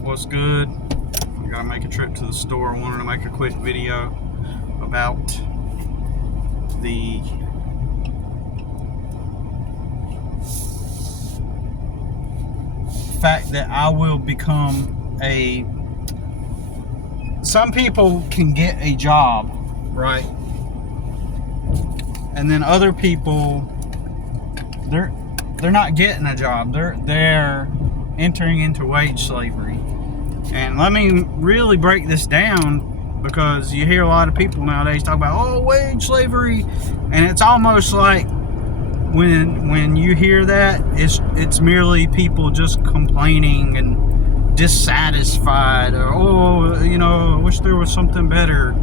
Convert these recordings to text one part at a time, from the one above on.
What's good? I gotta make a trip to the store. I wanted to make a quick video about the fact that I will become some people can get a job, right? And then other people, they're not getting a job. They're entering into wage slavery. And let me really break this down, because you hear a lot of people nowadays talk about, oh, wage slavery, and it's almost like when you hear that, it's merely people just complaining and dissatisfied, or I wish there was something better,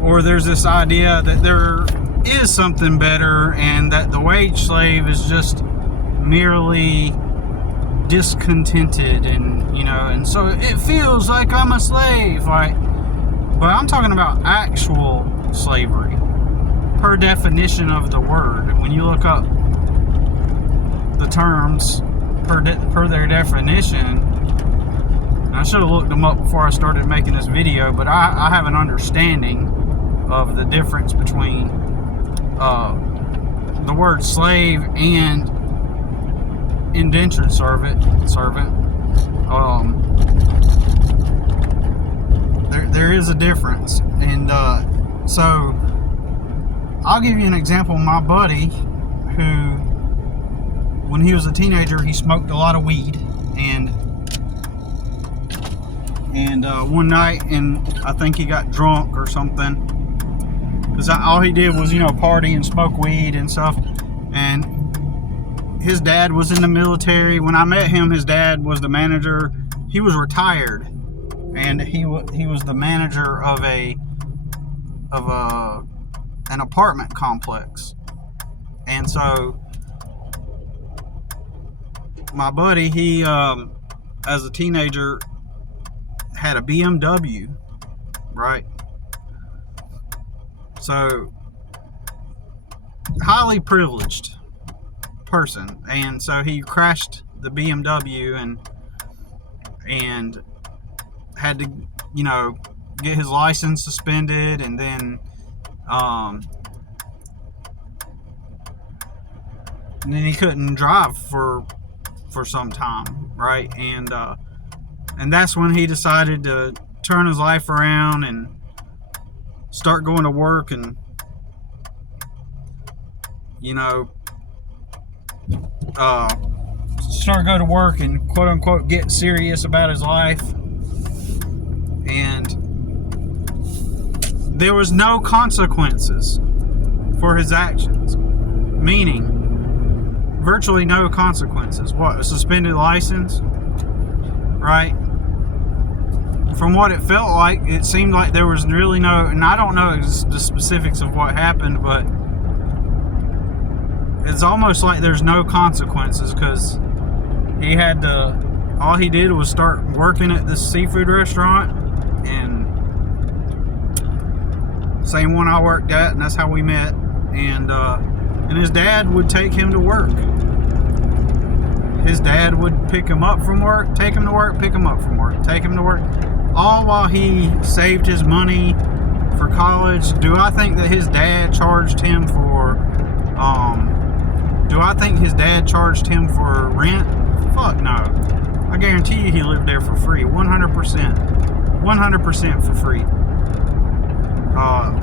or there's this idea that there is something better and that the wage slave is just merely discontented, and so it feels like I'm a slave, right? But I'm talking about actual slavery per definition of the word. When you look up the terms per their definition, I should have looked them up before I started making this video, but I have an understanding of the difference between the word slave and indentured servant. There is a difference, and so I'll give you an example. My buddy, who, when he was a teenager, he smoked a lot of weed, and one night, and I think he got drunk or something, because all he did was party and smoke weed and stuff. And his dad was in the military. When I met him, his dad was the manager. He was retired, and he was the manager of an apartment complex. And so my buddy, he as a teenager had a BMW, right? So highly privileged person, and so he crashed the BMW and had to get his license suspended, and then he couldn't drive for some time, right? And that's when he decided to turn his life around and start going to work, and start going to work and quote unquote get serious about his life. And there was no consequences for his actions, meaning virtually no consequences. What, a suspended license, right? From what it felt like, it seemed like there was really no, and I don't know the specifics of what happened, but it's almost like there's no consequences, because all he did was start working at this seafood restaurant, and same one I worked at, and that's how we met. And his dad would take him to work. His dad would pick him up from work, take him to work, pick him up from work, take him to work, all while he saved his money for college. Do I think that his dad charged him for rent? Fuck no. I guarantee you he lived there for free, 100% for free,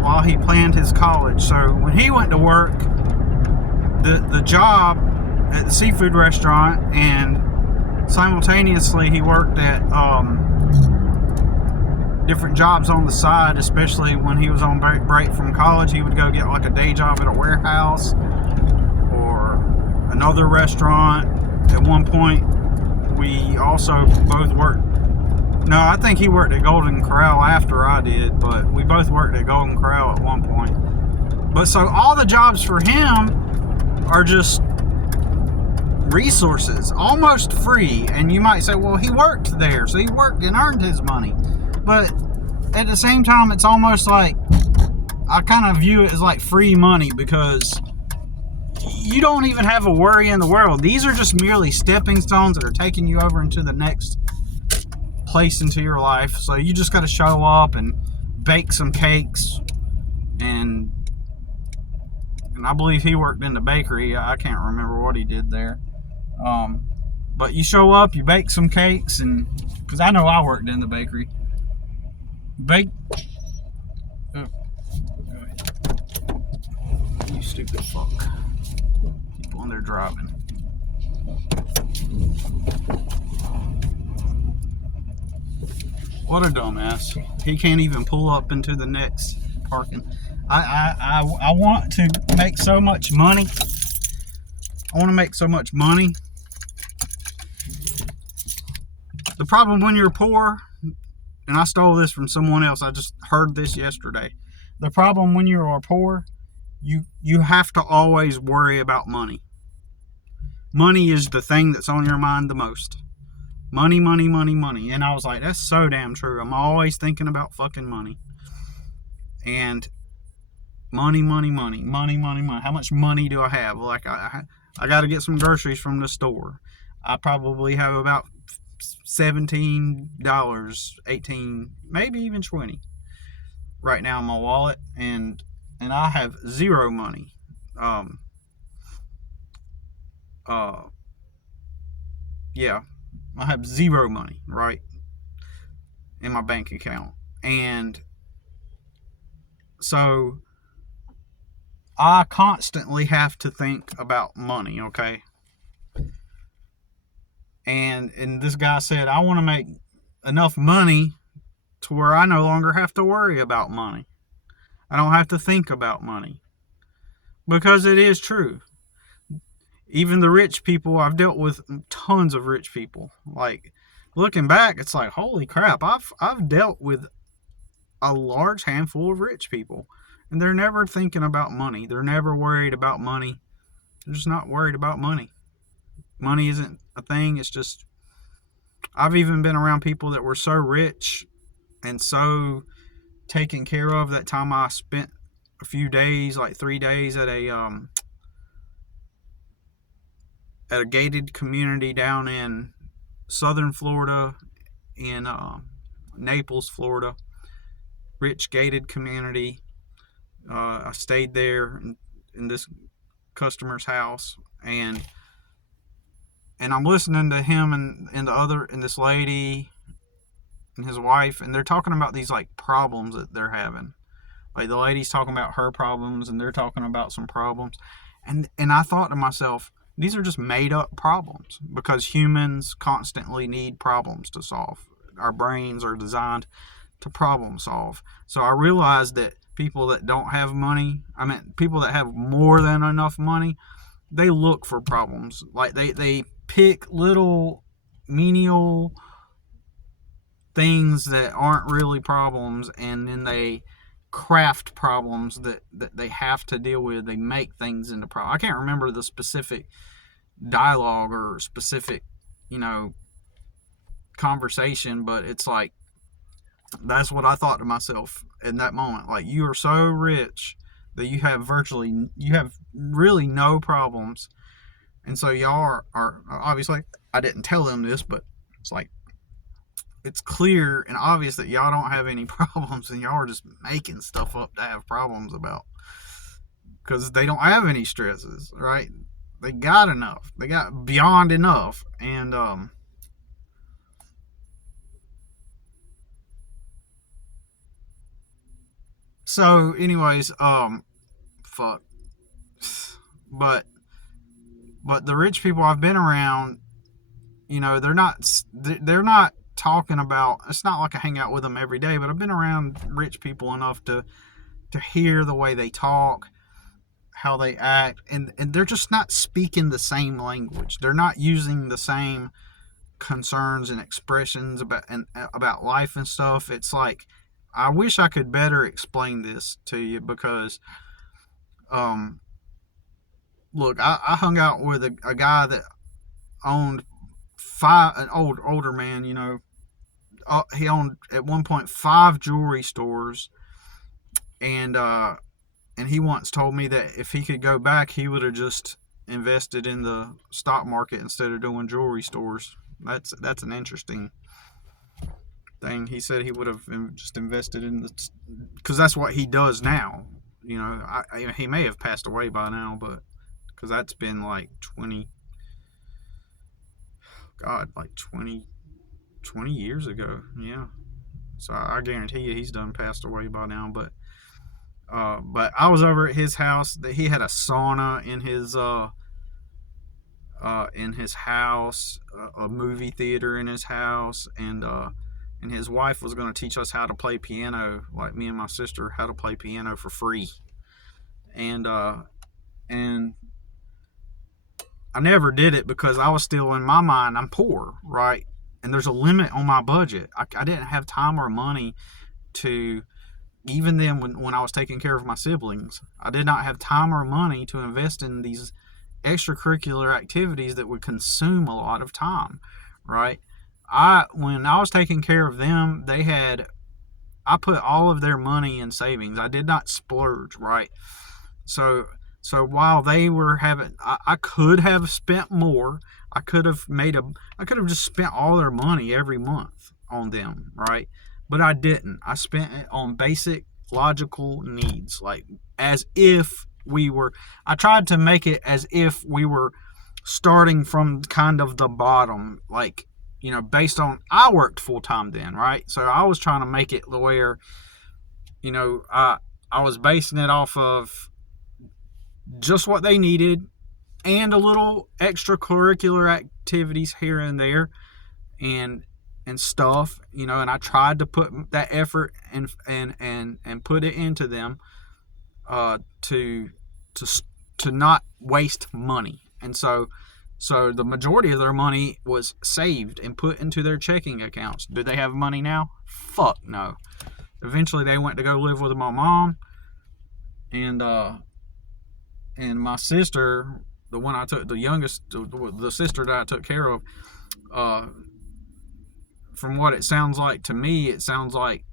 while he planned his college. So when he went to work, the job at the seafood restaurant, and simultaneously he worked at different jobs on the side, especially when he was on break from college. He would go get like a day job at a warehouse or another restaurant. At one point, we also both worked. No, I think he worked at Golden Corral after I did, but we both worked at Golden Corral at one point. But so all the jobs for him are just resources, almost free. And you might say, well, he worked there, so he worked and earned his money. But at the same time, it's almost like, I kind of view it as like free money, because you don't even have a worry in the world. These are just merely stepping stones that are taking you over into the next place into your life. So you just got to show up and bake some cakes, and I believe he worked in the bakery. I can't remember what he did there. But you show up, you bake some cakes, and because I know I worked in the bakery. Bake. Oh, go ahead. You stupid fuck. Keep on there driving. What a dumbass. He can't even pull up into the next parking. I want to make so much money. I want to make so much money. The problem when you're poor, and I stole this from someone else, I just heard this yesterday. The problem when you are poor, you have to always worry about money. Money is the thing that's on your mind the most. Money, money, money, money. And I was like, that's so damn true. I'm always thinking about fucking money. And money, money, money, money, money, money. How much money do I have? Like, I got to get some groceries from the store. I probably have about $17, $18, maybe even $20 right now in my wallet, and I have zero money. Yeah, I have zero money right in my bank account, and so I constantly have to think about money. Okay. And this guy said, I want to make enough money to where I no longer have to worry about money. I don't have to think about money. Because it is true. Even the rich people, I've dealt with tons of rich people. Like, looking back, it's like, holy crap, I've dealt with a large handful of rich people. And they're never thinking about money. They're never worried about money. They're just not worried about money. Money isn't a thing. It's just, I've even been around people that were so rich and so taken care of. That time I spent a few days, like 3 days at a gated community down in southern Florida, in Naples, Florida. Rich gated community. I stayed there in this customer's house, and I'm listening to him and this lady and his wife, and they're talking about these like problems that they're having. Like, the lady's talking about her problems, and they're talking about some problems, and I thought to myself, these are just made up problems, because humans constantly need problems to solve. Our brains are designed to problem solve. So I realized that people that don't have money, people that have more than enough money, they look for problems. Like, they pick little menial things that aren't really problems, and then they craft problems that they have to deal with. They make things into problems. I can't remember the specific dialogue or specific, conversation, but it's like, that's what I thought to myself in that moment. Like, you are so rich that you have really no problems. And so y'all are obviously, I didn't tell them this, but it's like, it's clear and obvious that y'all don't have any problems, and y'all are just making stuff up to have problems about, because they don't have any stresses, right? They got enough. They got beyond enough. And so anyways, fuck. But the rich people I've been around, they're not talking about, it's not like I hang out with them every day, but I've been around rich people enough to hear the way they talk, how they act, and they're just not speaking the same language. They're not using the same concerns and expressions about life and stuff. It's like, I wish I could better explain this to you, because look, I hung out with a guy that owned an older man, he owned at one point 5 jewelry stores, and And he once told me that if he could go back, he would have just invested in the stock market instead of doing jewelry stores. That's an interesting thing. He said he would have just invested in the, because that's what he does now. You know, he may have passed away by now, but because that's been like 20 years ago. Yeah. So I guarantee you he's done passed away by now. But I was over at his house. That he had a sauna in his house, a movie theater in his house, and his wife was going to teach us how to play piano, like me and my sister, how to play piano for free. And I never did it because I was still, in my mind, I'm poor, right? And there's a limit on my budget. I didn't have time or money to, even then when I was taking care of my siblings, I did not have time or money to invest in these extracurricular activities that would consume a lot of time, right? When I was taking care of them, I put all of their money in savings. I did not splurge, right? So while they were having, I could have spent more. I could have just spent all their money every month on them, right? But I didn't. I spent it on basic logical needs, like as if I tried to make it as if we were starting from kind of the bottom, like, you know, based on, I worked full time then, right? So I was trying to make it where, you know, I was basing it off of just what they needed and a little extracurricular activities here and there and stuff, you know, and I tried to put that effort and put it into them to not waste money. And so the majority of their money was saved and put into their checking accounts. Do they have money now? Fuck no. Eventually they went to go live with my mom, and my sister, the one I took, the youngest, the sister that I took care of, from what it sounds like to me, it sounds like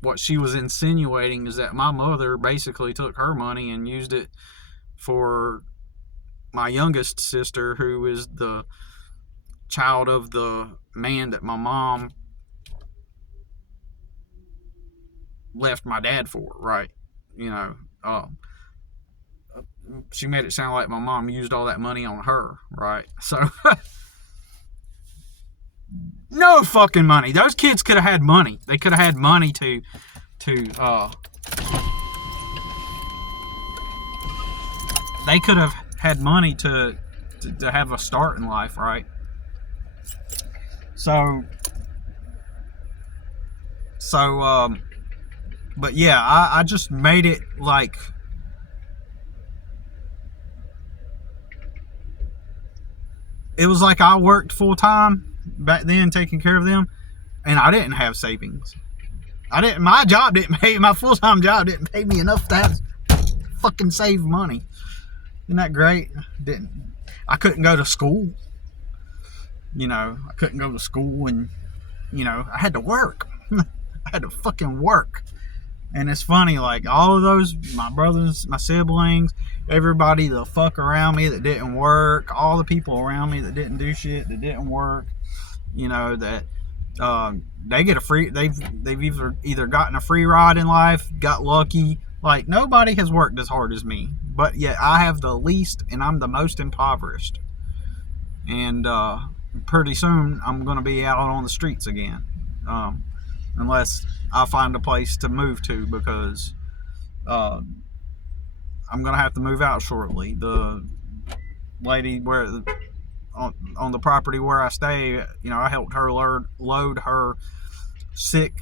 what she was insinuating is that my mother basically took her money and used it for my youngest sister, who is the child of the man that my mom left my dad for, right? You know, she made it sound like my mom used all that money on her, right? So no fucking money. Those kids could have had money. They could have had money to they could have had money to have a start in life, right? So but yeah, I just made it like, it was like I worked full time back then taking care of them, and I didn't have savings. My job didn't pay, my full-time job didn't pay me enough to have fucking save money. Isn't that great? I couldn't go to school. You know, I couldn't go to school, and, you know, I had to work. I had to fucking work. And it's funny, like, all of those, my brothers, my siblings, everybody the fuck around me that didn't work, all the people around me that didn't do shit, that didn't work, you know, that they get a free, they've either gotten a free ride in life, got lucky. Like, nobody has worked as hard as me, but yet I have the least, and I'm the most impoverished. And pretty soon I'm going to be out on the streets again, unless I find a place to move to, because I'm going to have to move out shortly. The lady on the property where I stay, you know, I helped her load her sick,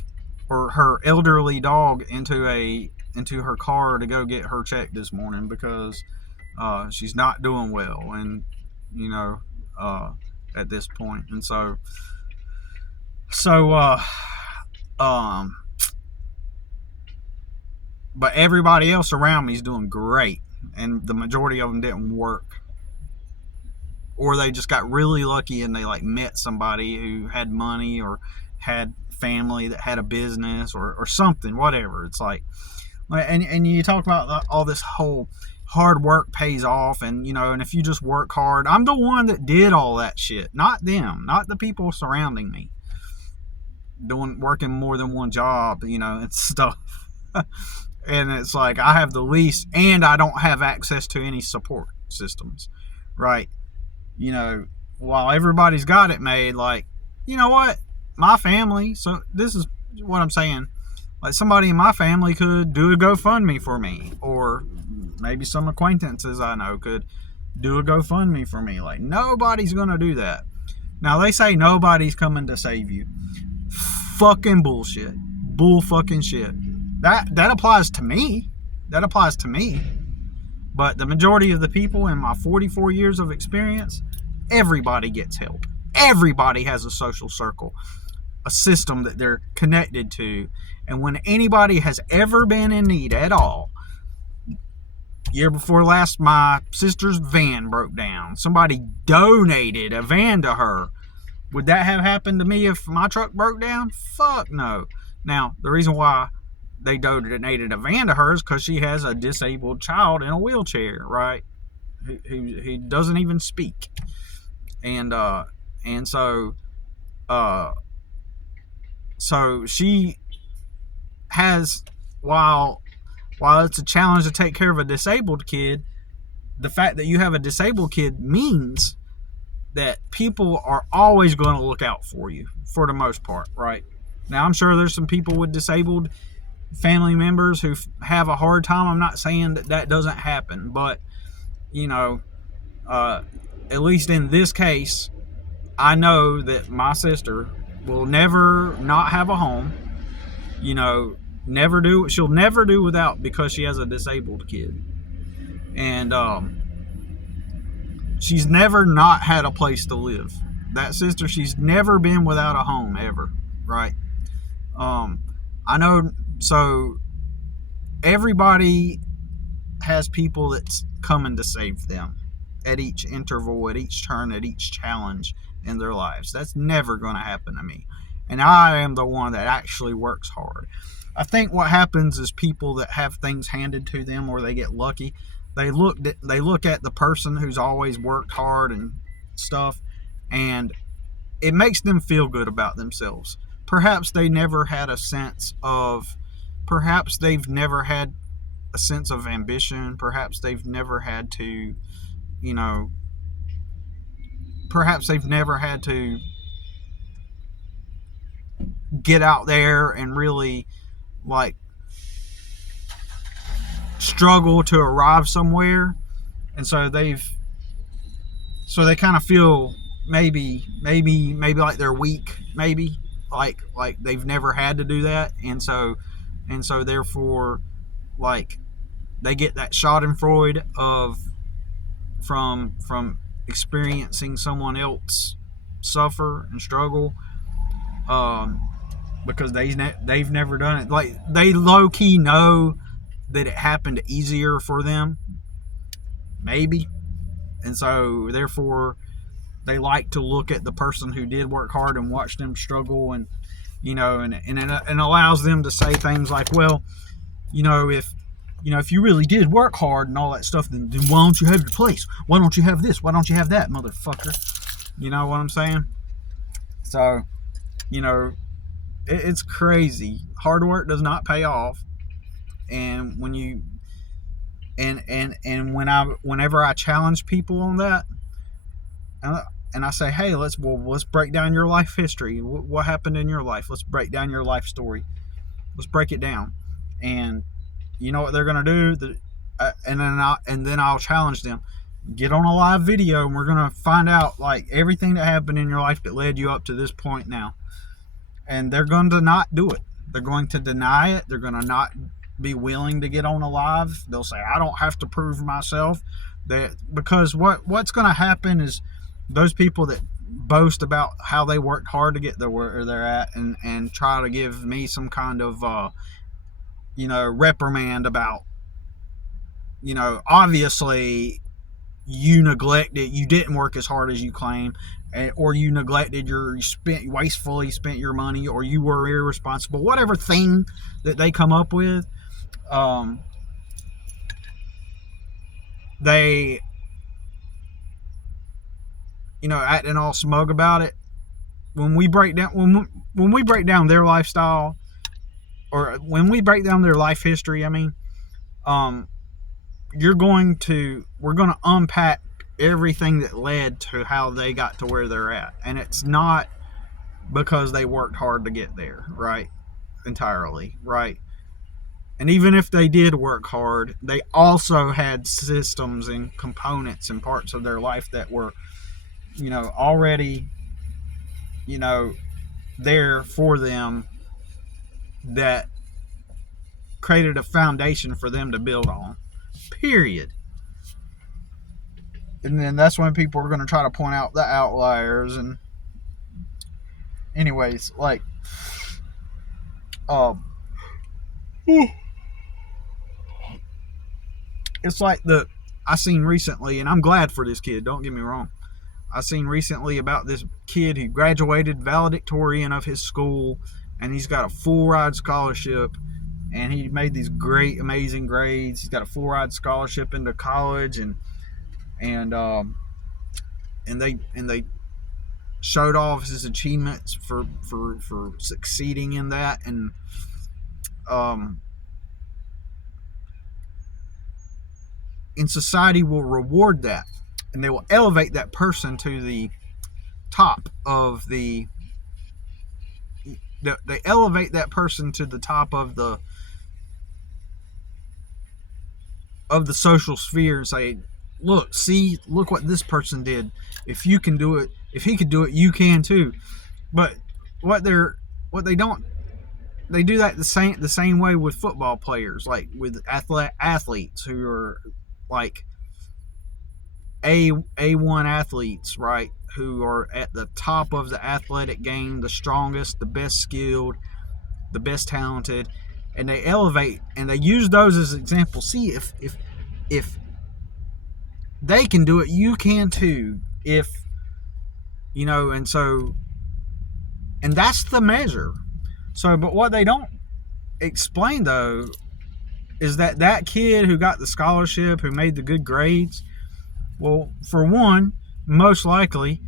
or her elderly dog into her car to go get her checked this morning, because she's not doing well, and, you know, at this point. And but everybody else around me is doing great, and the majority of them didn't work, or they just got really lucky and they like met somebody who had money or had family that had a business or something, whatever. It's like, And you talk about all this whole hard work pays off, and and if you just work hard. I'm the one that did all that shit, not them, not the people surrounding me, working more than one job, and stuff. And it's like I have the least, and I don't have access to any support systems, right? While everybody's got it made, like, you know what? My family, so this is what I'm saying. Like, somebody in my family could do a GoFundMe for me, or maybe some acquaintances I know could do a GoFundMe for me. Like, nobody's going to do that. Now, they say nobody's coming to save you. Fucking bullshit. Bull fucking shit. That applies to me. That applies to me. But the majority of the people in my 44 years of experience, everybody gets help. Everybody has a social circle, a system that they're connected to. And when anybody has ever been in need at all, year before last, my sister's van broke down. Somebody donated a van to her. Would that have happened to me if my truck broke down? Fuck no. Now, the reason why they donated a van to her is because she has a disabled child in a wheelchair, right? He doesn't even speak. And so she has, while it's a challenge to take care of a disabled kid, the fact that you have a disabled kid means that people are always going to look out for you, for the most part, right? Now, I'm sure there's some people with disabled family members who have a hard time. I'm not saying that doesn't happen, but at least in this case, I know that my sister will never not have a home. She'll never do without, because she has a disabled kid. And she's never not had a place to live. That sister, she's never been without a home ever, right? I know. So everybody has people that's coming to save them at each interval, at each turn, at each challenge in their lives. That's never going to happen to me. And I am the one that actually works hard. I think what happens is people that have things handed to them, or they get lucky, they look at the person who's always worked hard and stuff, and it makes them feel good about themselves. Perhaps they've never had a sense of ambition. Perhaps they've never had to, get out there and really, like, struggle to arrive somewhere. And so they kind of feel maybe like they're weak, maybe like they've never had to do that. And so therefore, like, they get that schadenfreude from experiencing someone else suffer and struggle, because they've never done it. Like, they low-key know that it happened easier for them, maybe. And so therefore, they like to look at the person who did work hard and watch them struggle, and it allows them to say things like, well, if you really did work hard and all that stuff, then why don't you have your place? Why don't you have this? Why don't you have that, motherfucker? You know what I'm saying? So, it's crazy. Hard work does not pay off. And whenever I challenge people on that, and I say, hey, let's break down your life history. What happened in your life? Let's break down your life story. Let's break it down. And you know what they're gonna do? And then I'll challenge them. Get on a live video, and we're gonna find out, like, everything that happened in your life that led you up to this point now. And they're going to not do it. They're going to deny it. They're going to not be willing to get on a live. They'll say, I don't have to prove myself. Because what's going to happen is those people that boast about how they worked hard to get where they're at, and try to give me some kind of reprimand about, obviously you didn't work as hard as you claim, or you neglected wastefully spent your money, or you were irresponsible, whatever thing that they come up with. they, acting all smug about it. When we break down their lifestyle, or when we break down their life history, um, we're going to unpack everything that led to how they got to where they're at, and it's not because they worked hard to get there, right? Entirely, right? And even if they did work hard, they also had systems and components and parts of their life that were, already, there for them, that created a foundation for them to build on. Period. And then that's when people are going to try to point out the outliers. And anyways, like, it's like I seen recently, and I'm glad for this kid, don't get me wrong. I seen recently about this kid who graduated valedictorian of his school, and he's got a full ride scholarship, and he made these great, amazing grades. He's got a full ride scholarship into college, and they showed off his achievements for succeeding in that. And and society will reward that, and they will elevate that person to the top of they elevate that person to the top of the social sphere, and say, look what this person did. If you can do it, if he could do it, you can too. But they do that the same way with football players, like with athletes who are like A1 athletes, right? Who are at the top of the athletic game, the strongest, the best skilled, the best talented, and they elevate and they use those as examples. See, if they can do it, you can too. And that's the measure. So, but what they don't explain though is that kid who got the scholarship, who made the good grades, well, for one, most likely,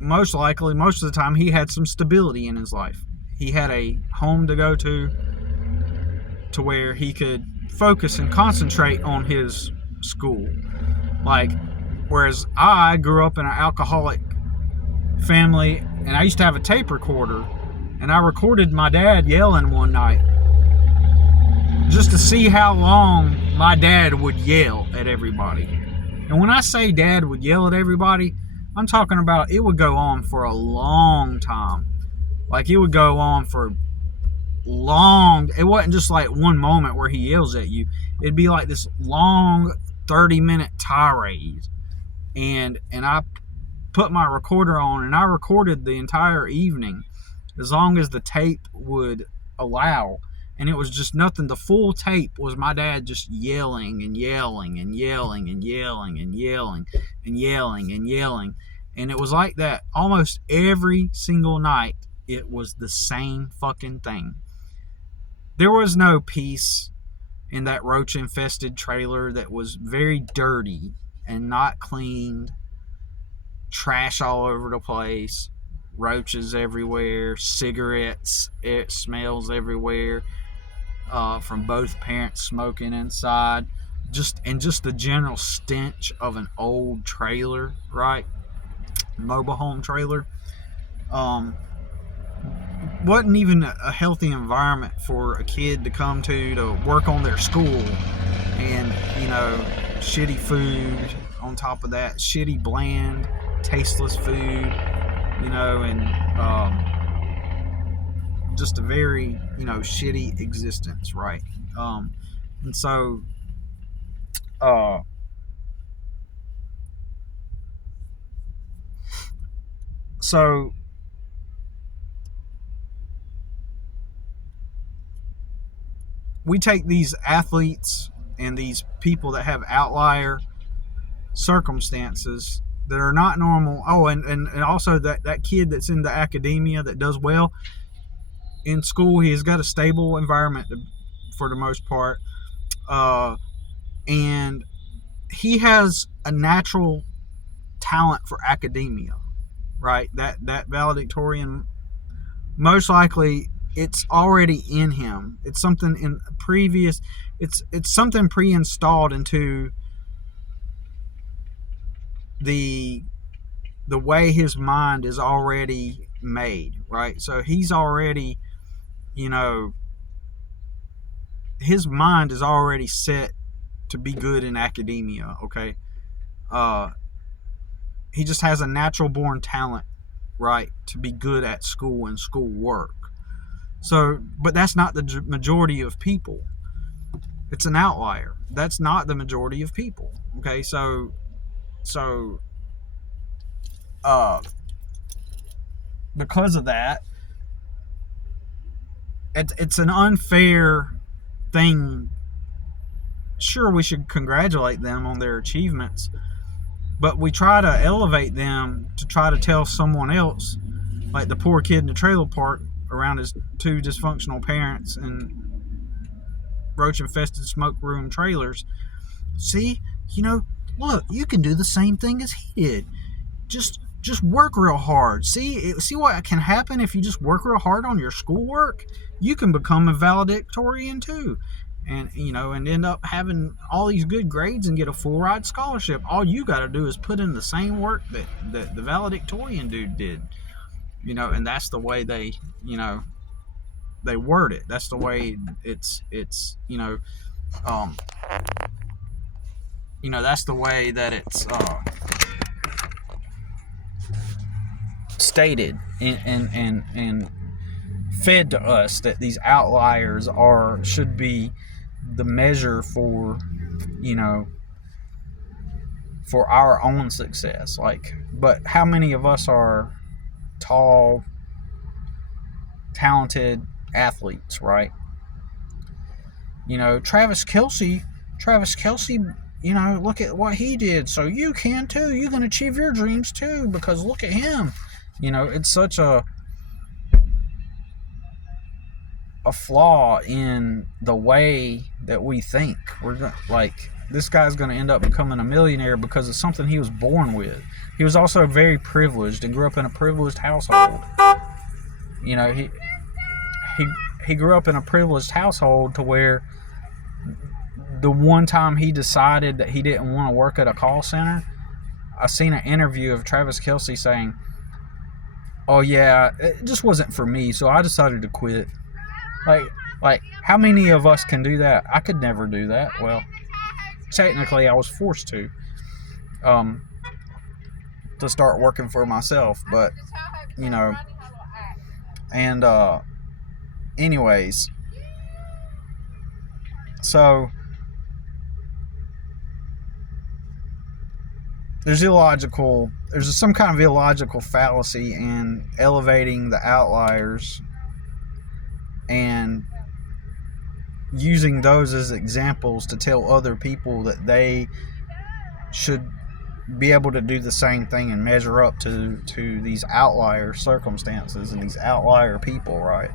most of the time, he had some stability in his life. He had a home to go to where he could focus and concentrate on his school. Like, whereas I grew up in an alcoholic family, and I used to have a tape recorder, and I recorded my dad yelling one night, just to see how long my dad would yell at everybody. And when I say dad would yell at everybody, I'm talking about it would go on for a long time. Like, it would go on for long. It wasn't just like one moment where he yells at you. It'd be like this long 30-minute tirade. And I put my recorder on, and I recorded the entire evening as long as the tape would allow. And it was just nothing. The full tape was my dad just yelling and yelling and yelling and yelling and yelling and yelling and yelling. And it was like that almost every single night. It was the same fucking thing. There was no peace in that roach-infested trailer that was very dirty and not cleaned. Trash all over the place. Roaches everywhere. Cigarettes. It smells everywhere. From both parents smoking inside. Just the general stench of an old trailer, right? Mobile home trailer. Wasn't even a healthy environment for a kid to come to work on their school. And, shitty food on top of that. Shitty, bland, tasteless food. And just a very, shitty existence, right? And so, we take these athletes and these people that have outlier circumstances that are not normal. Oh, and also that kid that's in the academia that does well in school, he has got a stable environment for the most part. And he has a natural talent for academia, right? That valedictorian, most likely it's already in him. It's something in previous, it's something pre-installed into the way his mind is already made, right? So he's already, his mind is already set to be good in academia, okay? He just has a natural born talent, right, to be good at school and school work. So, but that's not the majority of people. It's an outlier. That's not the majority of people, okay? So because of that, it's an unfair thing. Sure, we should congratulate them on their achievements, but we try to elevate them to try to tell someone else, like the poor kid in the trailer park around his two dysfunctional parents and roach-infested smoke room trailers. See, look, you can do the same thing as he did. Just work real hard. See what can happen if you just work real hard on your schoolwork? You can become a valedictorian too. And and end up having all these good grades and get a full ride scholarship. All you got to do is put in the same work that the valedictorian dude did. And that's the way they they word it. That's the way it's that's the way that it's stated and fed to us, that these outliers should be the measure for for our own success. But how many of us are tall, talented athletes, right? Travis Kelce, look at what he did, so you can too. You can achieve your dreams too, because look at him. It's such a flaw in the way that we think. This guy's going to end up becoming a millionaire because of something he was born with. He was also very privileged and grew up in a privileged household. He grew up in a privileged household to where the one time he decided that he didn't want to work at a call center, I seen an interview of Travis Kelce saying, "Oh yeah, it just wasn't for me, so I decided to quit." Like, how many of us can do that? I could never do that. Well, technically, I was forced to start working for myself, but and anyways, so there's some kind of illogical fallacy in elevating the outliers and using those as examples to tell other people that they should be able to do the same thing and measure up to these outlier circumstances and these outlier people, right?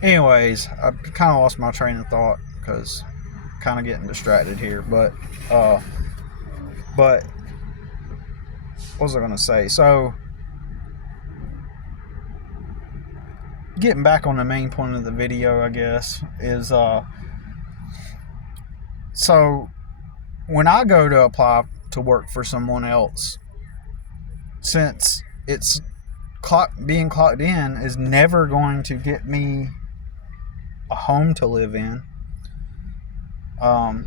Anyways, I kind of lost my train of thought because I'm kind of getting distracted here, but what was I going to say? So, getting back on the main point of the video, I guess, is so when I go to apply to work for someone else, since it's being clocked in is never going to get me a home to live in. And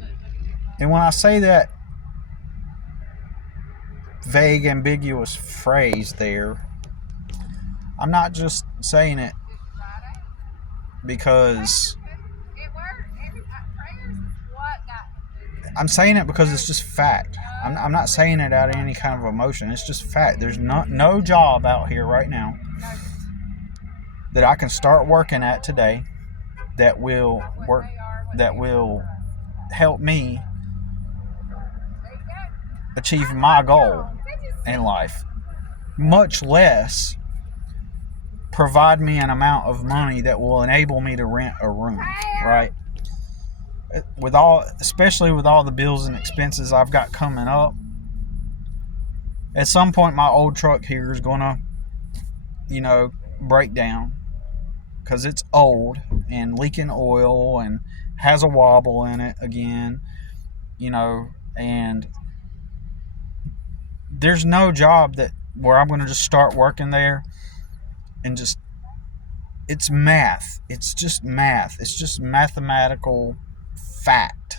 when I say that vague, ambiguous phrase there, I'm not just saying it because I'm saying it because it's just fact. I'm not saying it out of any kind of emotion. It's just fact. There's no job out here right now that I can start working at today that will help me achieve my goal in life, much less provide me an amount of money that will enable me to rent a room, right? Especially with all the bills and expenses I've got coming up, at some point my old truck here is gonna, break down, because it's old and leaking oil and has a wobble in it again, and there's no job where I'm going to just start working there and just, it's math. It's just math. It's just mathematical fact.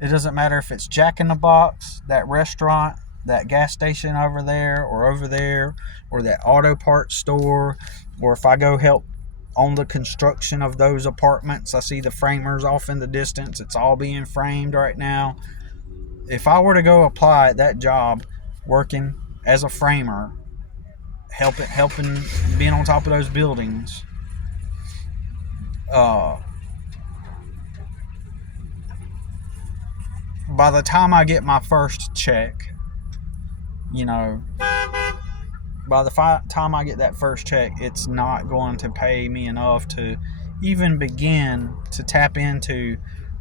It doesn't matter if it's Jack in the Box, that restaurant, that gas station over there, or that auto parts store, or if I go help on the construction of those apartments. I see the framers off in the distance. It's all being framed right now. If I were to go apply at that job, working as a framer, helping being on top of those buildings, by the time I get my first check, by the time I get that first check, it's not going to pay me enough to even begin to tap into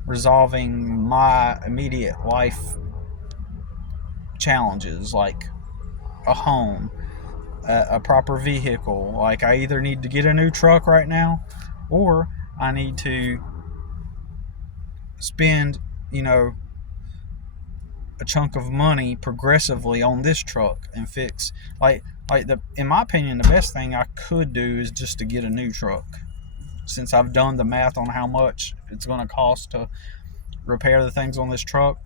resolving my immediate life challenges, like a home, a proper vehicle. Like, I either need to get a new truck right now, or I need to spend, a chunk of money progressively on this truck and fix, in my opinion, the best thing I could do is just to get a new truck, since I've done the math on how much it's going to cost to repair the things on this truck.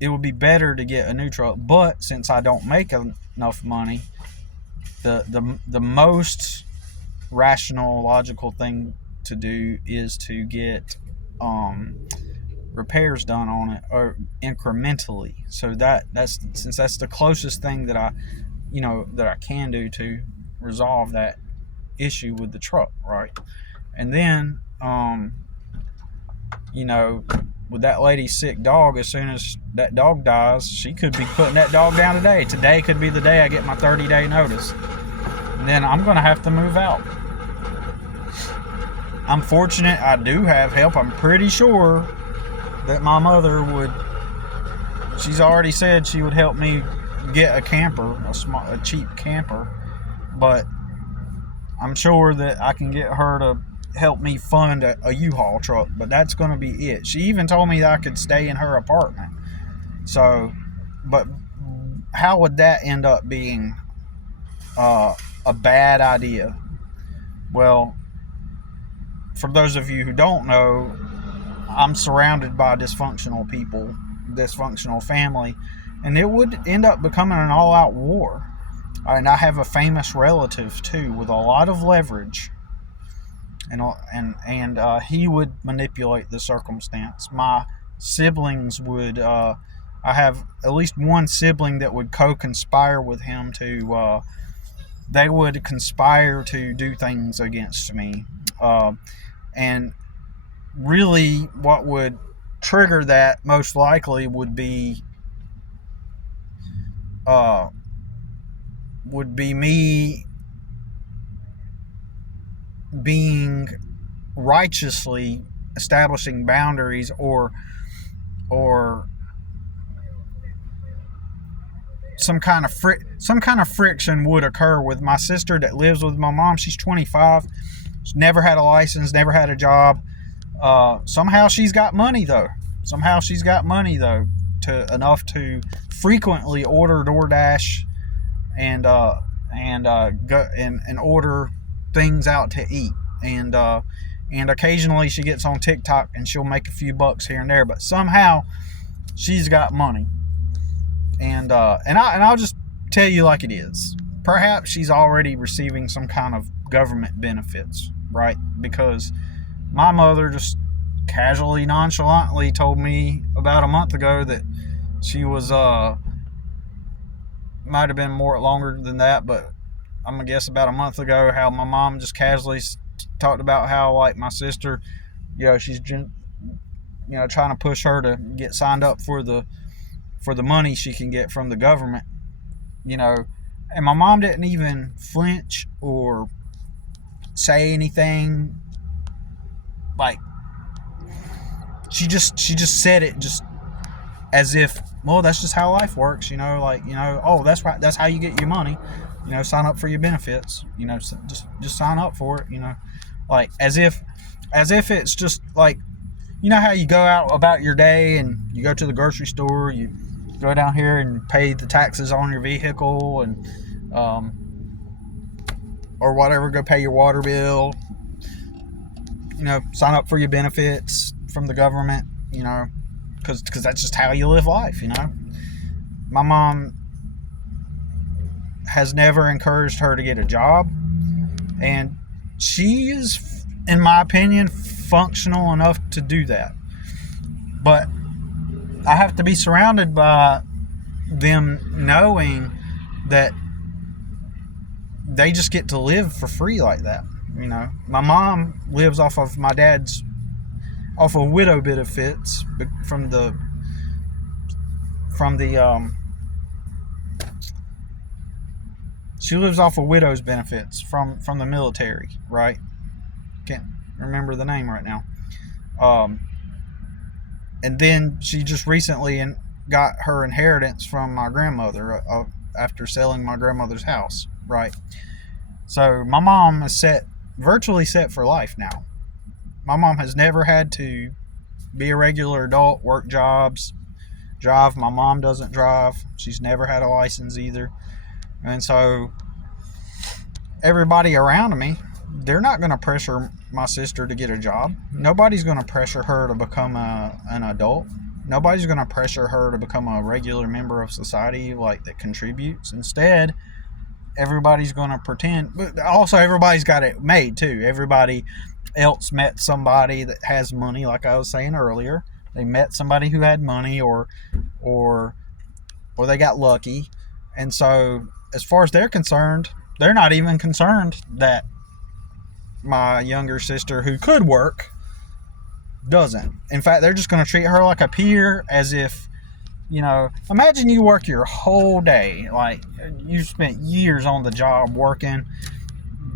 It would be better to get a new truck, but since I don't make enough money, the most rational, logical thing to do is to get repairs done on it, or incrementally. So that's the closest thing that I can do to resolve that issue with the truck, right? And then with that lady's sick dog, as soon as that dog dies, she could be putting that dog down today. Today could be the day I get my 30-day notice, and then I'm gonna have to move out. I'm fortunate I do have help. I'm pretty sure that my mother she's already said she would help me get a camper, a cheap camper, but I'm sure that I can get her to help me fund a U-Haul truck, but that's going to be it. She even told me that I could stay in her apartment. So, but how would that end up being a bad idea? Well, for those of you who don't know, I'm surrounded by dysfunctional people, dysfunctional family, and it would end up becoming an all-out war. And I have a famous relative too with a lot of leverage, and he would manipulate the circumstance. My siblings would. I have at least one sibling that would co-conspire with him to. They would conspire to do things against me, and really, what would trigger that most likely would be me being righteously establishing boundaries, or some kind of friction would occur with my sister that lives with my mom. She's 25. She's never had a license, never had a job. Somehow she's got money though. To enough to frequently order DoorDash and go and order things out to eat, and occasionally she gets on TikTok and she'll make a few bucks here and there, but somehow she's got money, and I'll just tell you like it is. Perhaps she's already receiving some kind of government benefits, right? Because my mother just casually, nonchalantly told me about a month ago that she was might have been more longer than that, but I'm gonna guess about a month ago, how my mom just casually talked about how, like, my sister, she's trying to push her to get signed up for the money she can get from the government, And my mom didn't even flinch or say anything. Like, she just said it just as if, well, that's just how life works, like, oh, that's right, that's how you get your money, sign up for your benefits, just sign up for it, like as if it's just like, how you go out about your day and you go to the grocery store, you go down here and pay the taxes on your vehicle and or whatever, go pay your water bill, sign up for your benefits from the government, because that's just how you live life, My mom has never encouraged her to get a job, and she is, in my opinion, functional enough to do that. But I have to be surrounded by them knowing that they just get to live for free like that. My mom lives off of my dad's, off of widow benefits from the she lives off of widow's benefits from the military, right? Can't remember the name right now. And then she just recently got her inheritance from my grandmother after selling my grandmother's house, right? So my mom is virtually set for life now. My mom has never had to be a regular adult, work jobs, drive. My mom doesn't drive. She's never had a license either. And so everybody around me, they're not going to pressure my sister to get a job. Nobody's going to pressure her to become an adult. Nobody's going to pressure her to become a regular member of society, like, that contributes. Instead, everybody's going to pretend. But also, everybody's got it made too. Everybody else met somebody that has money, like I was saying earlier. They met somebody who had money, or they got lucky. And so, as far as they're concerned, they're not even concerned that my younger sister, who could work, doesn't. In fact, they're just going to treat her like a peer, as if, imagine you work your whole day, like you spent years on the job working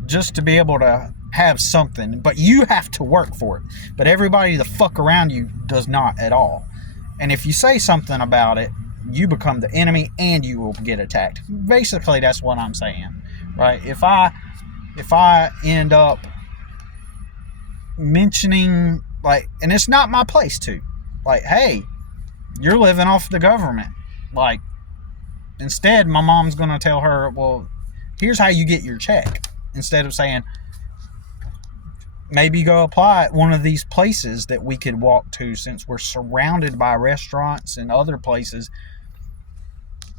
just to be able to have something, but you have to work for it. But everybody the fuck around you does not at all. And if you say something about it, you become the enemy and you will get attacked. Basically, that's what I'm saying, right? If I end up mentioning, like, and it's not my place to, like, hey, you're living off the government, like, instead my mom's gonna tell her, well, here's how you get your check, instead of saying, maybe go apply at one of these places that we could walk to, since we're surrounded by restaurants and other places.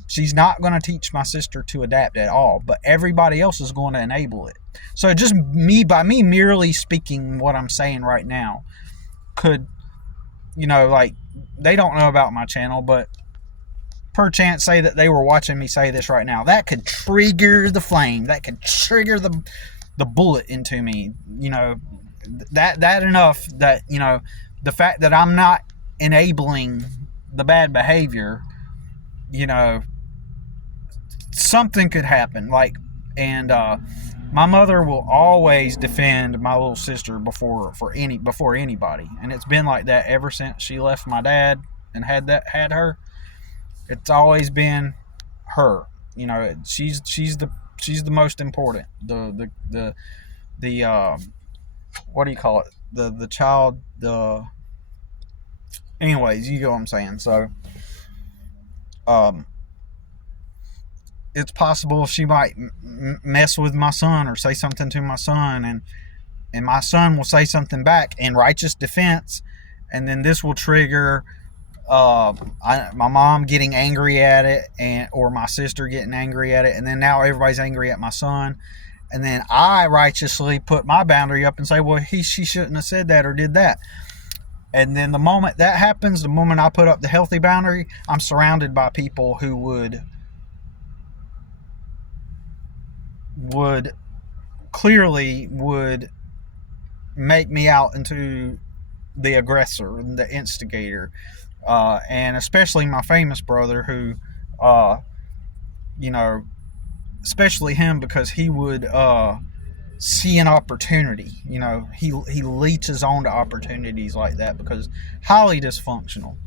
She's not going to teach my sister to adapt at all, but everybody else is going to enable it. So just by me merely speaking what I'm saying right now could, like, they don't know about my channel, but perchance say that they were watching me say this right now. That could trigger the flame. That could trigger the bullet into me. That enough that, the fact that I'm not enabling the bad behavior, something could happen. Like, and my mother will always defend my little sister before anybody, and it's been like that ever since she left my dad and had her. It's always been her. She's the most important. The what do you call it? The child. Anyways, you get what I'm saying. So, it's possible she might mess with my son or say something to my son, and my son will say something back in righteous defense, and then this will trigger my mom getting angry at it, or my sister getting angry at it, and then now everybody's angry at my son, and then I righteously put my boundary up and say, well, she shouldn't have said that or did that. And then the moment that happens, the moment I put up the healthy boundary, I'm surrounded by people who would clearly make me out into the aggressor, the instigator, and especially my famous brother, who especially him, because he would see an opportunity. You know, he leeches on to opportunities like that, because highly dysfunctional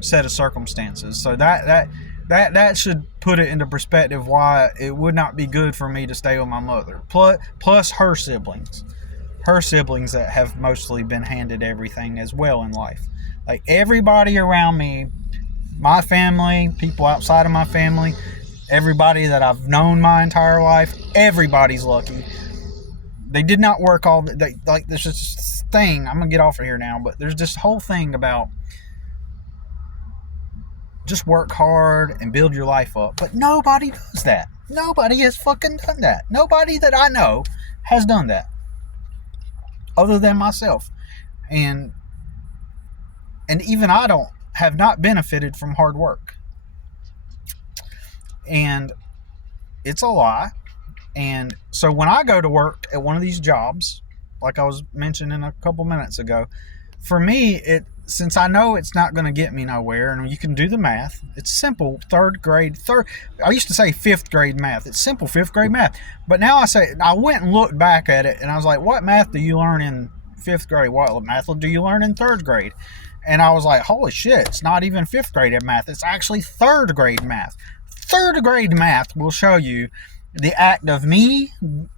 set of circumstances. So that should put it into perspective why it would not be good for me to stay with my mother. Plus her siblings that have mostly been handed everything as well in life. Like everybody around me, my family, people outside of my family, everybody that I've known my entire life, everybody's lucky. They did not work all the, like there's this thing, I'm gonna get off of here now, but there's this whole thing about just work hard and build your life up. But nobody does that. Nobody has fucking done that. Nobody that I know has done that, other than myself. And even I have not benefited from hard work. And it's a lie. And so when I go to work at one of these jobs, like I was mentioning a couple minutes ago, for me, since I know it's not going to get me nowhere, and you can do the math, it's simple I used to say 5th grade math. It's simple 5th grade math. But now I went and looked back at it, and I was like, what math do you learn in 5th grade? What math do you learn in 3rd grade? And I was like, holy shit, it's not even 5th grade math. It's actually 3rd grade math. 3rd grade math will show you the act of me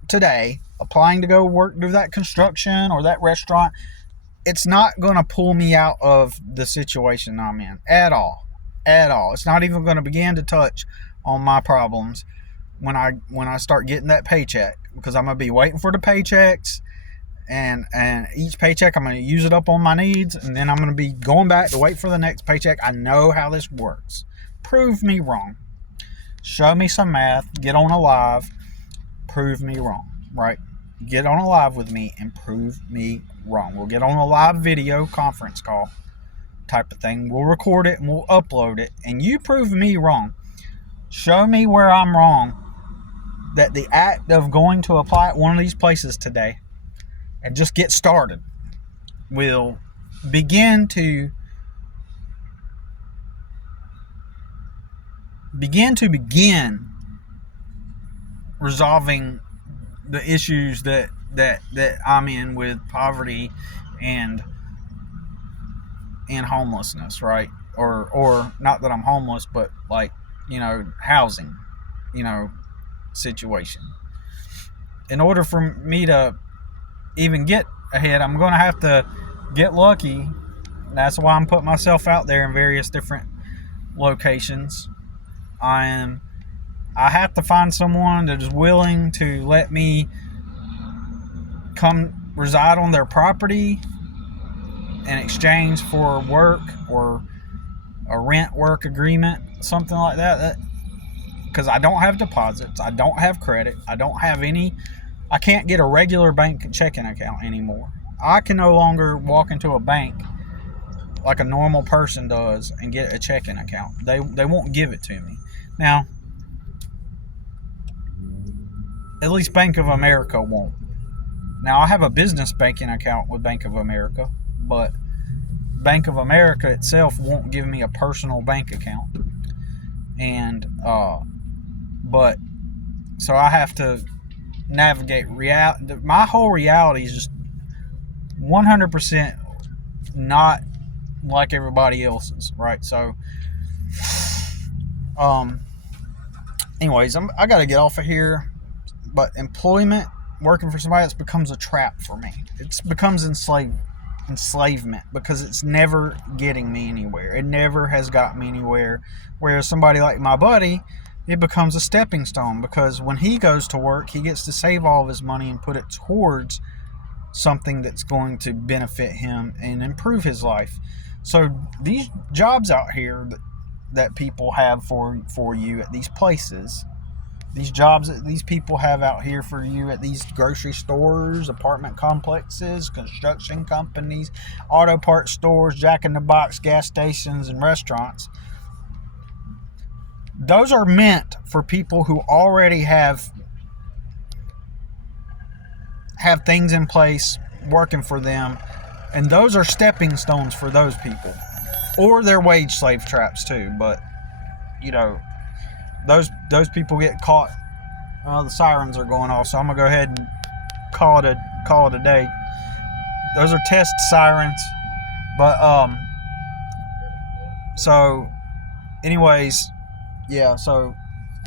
today applying to go work, do that construction or that restaurant. It's not going to pull me out of the situation I'm in at all. It's not even going to begin to touch on my problems when I start getting that paycheck, because I'm going to be waiting for the paychecks, and each paycheck I'm going to use it up on my needs, and then I'm going to be going back to wait for the next paycheck. I know how this works. Prove me wrong. Show me some math. Get on a live. Prove me wrong, right? Get on a live with me and prove me wrong. We'll get on a live video conference call type of thing. We'll record it and we'll upload it, and you prove me wrong. Show me where I'm wrong, that the act of going to apply at one of these places today and just get started will begin to resolving the issues that I'm in with poverty and homelessness, right? Or not that I'm homeless, but like, housing, situation. In order for me to even get ahead, I'm going to have to get lucky. That's why I'm putting myself out there in various different locations. I have to find someone that is willing to let me come reside on their property in exchange for work or a rent work agreement, something like that. Because I don't have deposits, I don't have credit, I can't get a regular bank checking account anymore. I can no longer walk into a bank like a normal person does and get a checking account. They won't give it to me. Now, at least Bank of America won't. Now, I have a business banking account with Bank of America, but Bank of America itself won't give me a personal bank account. And, but, so I have to navigate my whole reality is just 100% not like everybody else's, right? So, anyways, I got to get off of here. But employment, working for somebody else, becomes a trap for me. It becomes enslavement, because it's never getting me anywhere. It never has got me anywhere. Whereas somebody like my buddy, it becomes a stepping stone, because when he goes to work, he gets to save all of his money and put it towards something that's going to benefit him and improve his life. So these jobs out here that people have for you at these places, these jobs that these people have out here for you at these grocery stores, apartment complexes, construction companies, auto parts stores, Jack-in-the-Box gas stations, and restaurants, those are meant for people who already have things in place working for them, and those are stepping stones for those people. Or they're wage slave traps too, but those people get caught. The sirens are going off, so I'm gonna go ahead and call it a day. Those are test sirens, but so anyways, yeah. So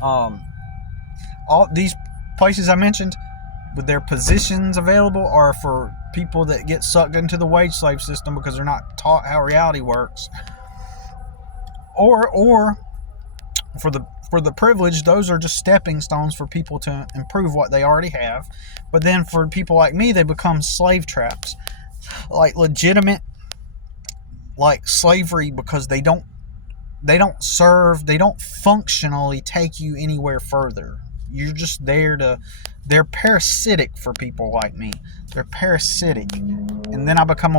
all these places I mentioned with their positions available are for people that get sucked into the wage slave system because they're not taught how reality works, or for the privileged, those are just stepping stones for people to improve what they already have. But then for people like me, they become slave traps, like legitimate, like slavery, because they don't serve, they don't functionally take you anywhere further. You're just there to, they're parasitic for people like me. They're parasitic. And then I become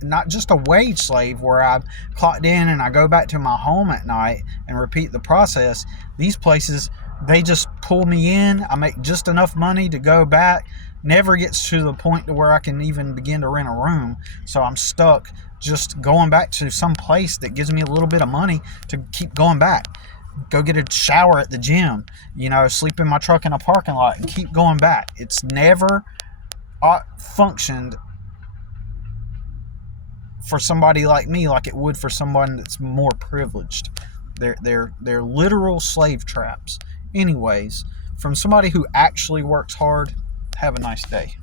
not just a wage slave where I'm clocked in and I go back to my home at night and repeat the process. These places, they just pull me in. I make just enough money to go back. Never gets to the point to where I can even begin to rent a room. So I'm stuck just going back to some place that gives me a little bit of money to keep going back. Go get a shower at the gym, sleep in my truck in a parking lot and keep going back. It's never functioned for somebody like me like it would for someone that's more privileged. They're literal slave traps. Anyways, from somebody who actually works hard, have a nice day.